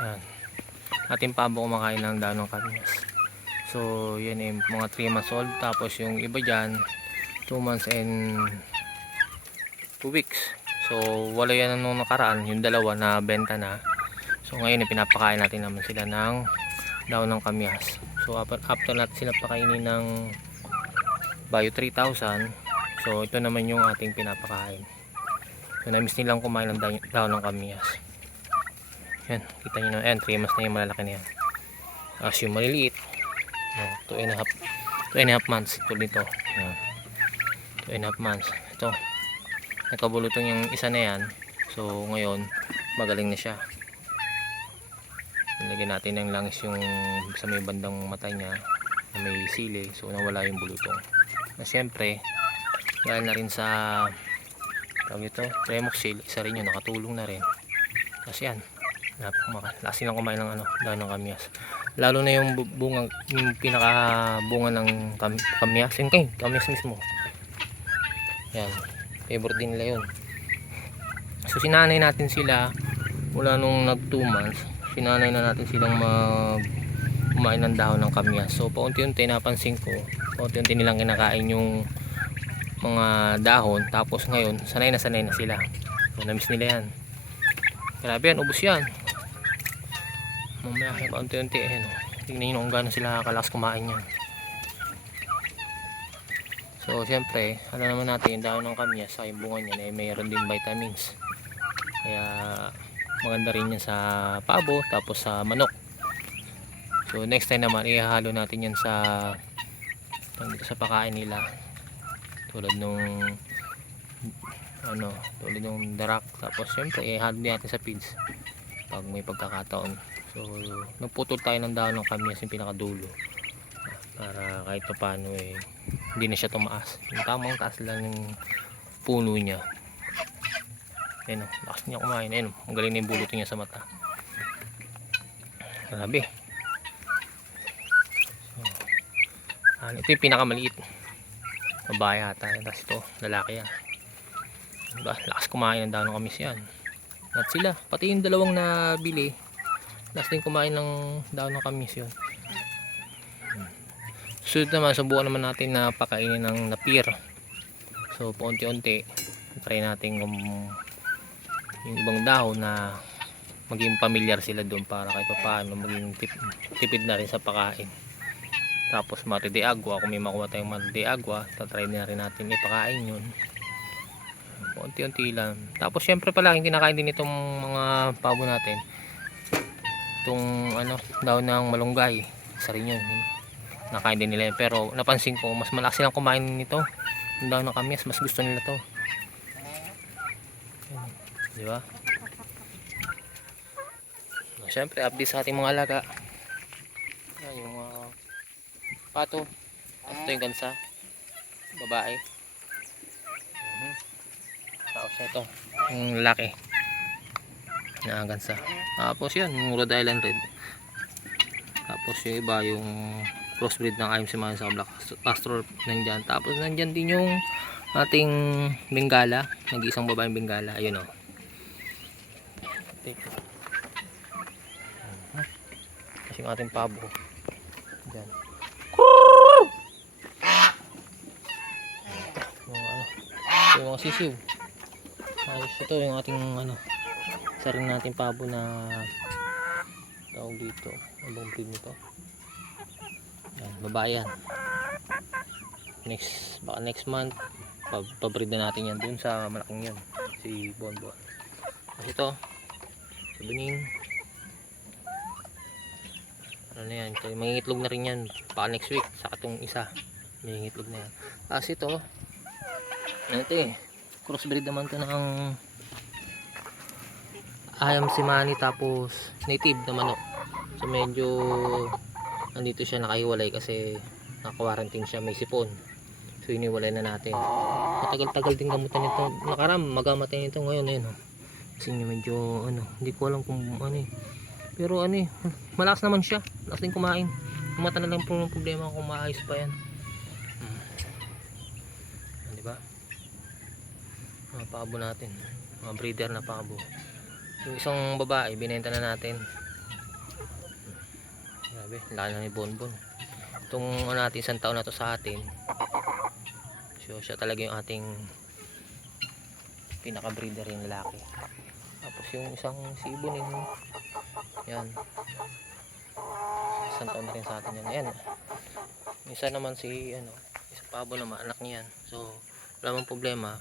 Yan. Ating pabo kumakain ng dahon ng kamias. So, yan eh, mga 3 months old. Tapos yung iba dyan, 2 months and 2 weeks. So, wala yan nung nakaraan. Yung dalawa na benta na. So, ngayon eh, pinapakain natin naman sila ng dahon ng kamias. So, after, after natin sila pakainin ng Bio 3000, so ito naman yung ating pinapakain. So, na-miss nilang kumain ng da- dahon ng kamias. Yan, kita nyo na. Yan, 3 months na yung malalaki na yan. As yung maliliit, 2 and a half, 2 and a half months ito dito. Yan. 2 and a half months. Ito, nakabulutong yung isa na yan. So, ngayon, magaling na siya. Nilagyan natin ng langis yung sa may bandang mata niya na may sili. So, nawala yung bulutong. Na syempre, dahil na rin sa tawag ito, Premoxil, isa rin yun, nakatulong na rin. Kasi yan, napaka last lang kumain ng ano, dahon ng kamyas. Lalo na yung bu- bunga, yung pinaka bunga ng kam kamyas, yun kay, kamyas mismo. Yan, favorite din nila yun. So sinanay natin sila mula nung nag 2 months, sinanay na natin silang mag kumain ng dahon ng kamyas. So paunti-unti napansin ko, paunti-unti nilang kinakain yung mga dahon tapos ngayon sanay na sanay na sila. So na-miss nila yan. Grabe yan, ubos yan. Mamaya kaya paunti-unti eh. No? Tingnan nyo kung gaano sila kalakas kumain yan. So siyempre, alam naman natin yung dahon ng kamyas sa yung bunga niya eh, mayroon din vitamins. Kaya maganda rin yan sa pabo tapos sa manok. So next time naman ihahalo natin yan sa sa pakain nila. Tulad nung ano, tulad nung darak tapos syempre ihahalo natin sa feeds pag may pagkakataon. So nagputol tayo ng dahon ng kamyas yung pinakadulo para kahit pa paano eh hindi na siya tumaas. Yung tamang taas lang yung puno niya. Ayun, oh, lakas niya kumain. Ayun, ang galing na yung bulot niya sa mata. Grabe. So, ano, ito yung pinakamaliit. Babae ata. Tapos ito, lalaki yan. Diba? Lakas kumain ng dahon ng kamis yan. At sila, pati yung dalawang nabili, lakas din kumain ng dahon ng kamis yun. Susunod naman, subukan naman natin na pakainin ng napir. So, paunti-unti, try natin kung yung ibang dahon na maging pamilyar sila doon para kahit paano maging tip, tipid na rin sa pakain. Tapos mate de agua, kung may makuha tayong mate de agua, tatry na rin natin ipakain yun. Paunti-unti lang. Tapos syempre pala, hindi kinakain din itong mga pabo natin. Itong ano, dahon ng malunggay. Isa rin yun. Nakain din nila yun. Pero napansin ko, mas malakas silang kumain nito. Yung dahon ng kamyas, mas gusto nila to. Di ba? Siyempre, update sa ating mga alaga. Yan, yung mga pato. At ito yung gansa. Babae. Ito, yung lalaki. Na gansa. Tapos yan, yung Rhode Island Red. Tapos yung iba, yung crossbreed ng IMC man sa Black Castor nandyan. Tapos nandyan din yung ating Bengala. Nag-iisang babaeng Bengala. Ayun o. Take. Kasi yung ating pabo. Diyan. Yung ano. Yung mga sisiw. Ayos ito yung ating ano. Isa rin nating pabo na tawag dito. Anong breed nito? Yan, babae. Next, baka next month, pa- pabreed na natin yan dun sa malaking yan. Si Bonbon. Tapos ito, si Bening. Ano na yan, ito, may itlog na rin yan. Baka next week, sa itong isa. May itlog na yan. Tapos ito, ano ito eh, crossbreed naman to ng ayam si Manny tapos native na manok. So medyo nandito siya nakahiwalay kasi naka-quarantine siya may sipon. So iniwalay na natin. Matagal-tagal din gamutan nito. Nakaram magamatay nito ngayon ayun oh. Kasi medyo ano, hindi ko alam kung ano eh. Pero ano eh, malakas naman siya. Malakas din kumain. Mata na lang po yung problema kung maayos pa yan. Hmm. Yan, di ba? Mga pabo natin. Mga breeder na. Yung isang babae, binenta na natin. Grabe, laki ni Bonbon. Itong ano natin, isang taon na to sa atin. So, siya talaga yung ating pinaka-breeder yung lalaki. Tapos yung isang sibunin, yan. Isang taon na rin sa atin yan. Yan. Isa naman si, ano, isa pabo naman, anak niyan. So, wala mang problema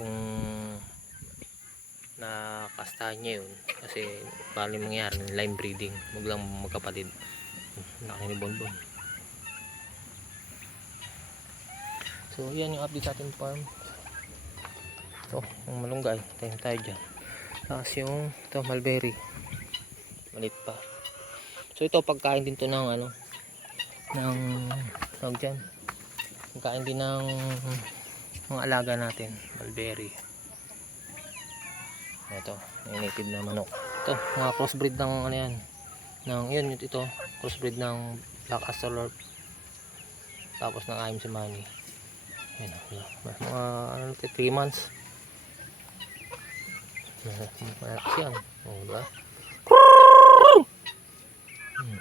kung nakastahan niya yun. Kasi, bali mangyari, line breeding. Huwag lang magkapatid. Laki ni Bonbon. So, yan yung update sa ating farm. Ito, yung malunggay. Tayo tayo dyan. Tapos yung, ito, mulberry. Malit pa. So, ito, pagkain din to ng, ano, ng, tawag dyan. Pagkain din ng, mga alaga natin. Mulberry. Ito, native na manok. Ito, mga crossbreed ng, ano yan. Ng, yun, ito, crossbreed ng Black Astrolorp. Tapos ng IMC Money. Ayan, ayan. mga ano, 3 months. Malakas yan. O, diba? Hmm.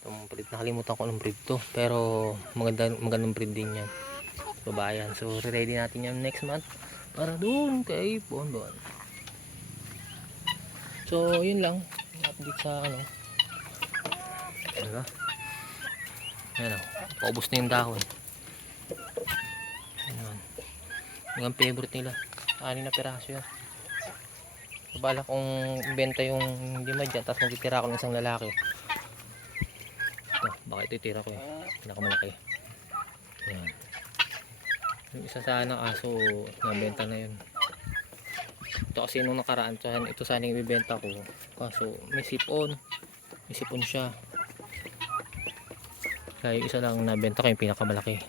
Itong palit nakalimutan ko ng breed to. Pero maganda, magandang breed din yan. Babayan. So, ready natin yan next month. Para doon kay Bonbon. So, yun lang. Update sa ano. Diba? Ayan o. Paubos na yung dahon. Ayan. Yung ang favorite nila. Anin na piraso yan. Bala kong benta yung lima dyan. Tapos magtitira ako ng isang lalaki. Ito, baka ititira ko eh. Pinakamalaki. Ayan. Yung isa sana aso, nabenta na yun. Ito kasi nung nakaraan, ito sana yung ibibenta ko. Kaso may sipon. May sipon siya. Kaya yung isa lang nabenta ko yung pinakamalaki.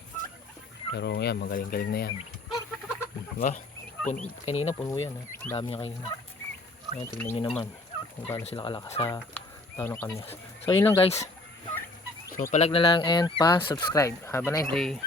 Pero yan, magaling-galing na yan. Hmm, Diba? Pun kanina puno yan. Ang dami niya kanina. Ayan, tignan nyo naman kung paano sila kalakas sa tao ng kamyas. So yun lang guys. So palag na lang and pa-subscribe. Have a nice day.